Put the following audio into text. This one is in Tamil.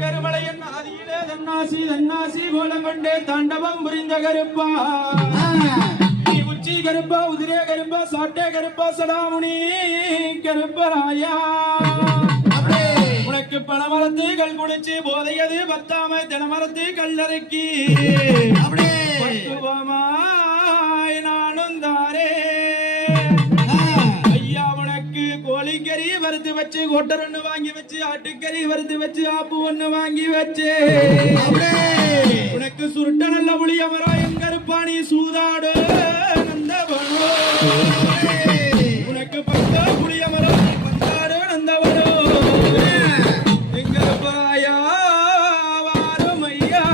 கருமலையின் ஆதியிலே தன்னாசி தன்னாசி கோலம் கொண்டே தாண்டவம் புரிந்த கருப்பா நீ உச்சி கருப்பா உதிரே கருப்பா சாட்டே கருப்பா சடாமுனி கருப்பராயா உனக்கு பணமரத்து கல் குடிச்சு போதையது பத்தாமை தினமரத்து கல்லறைக்கு நானும் தாரே ஐயா உனக்கு கோழிக்கறி வறுத்து வச்சு கொட்டர் ஒண்ணு வாங்கி வச்சு ஆட்டுக்கறி வறுத்து வச்சு ஆப்பு ஒண்ணு வாங்கி வச்சு உனக்கு சுருட்ட நல்ல புளிய மரம் கருப்பாணி சூதாடு நந்தவனோ உனக்கு பத்தா புளிய மரம் பத்தாடு நந்தவனோ எங்க பாயா வாரும் ஐயா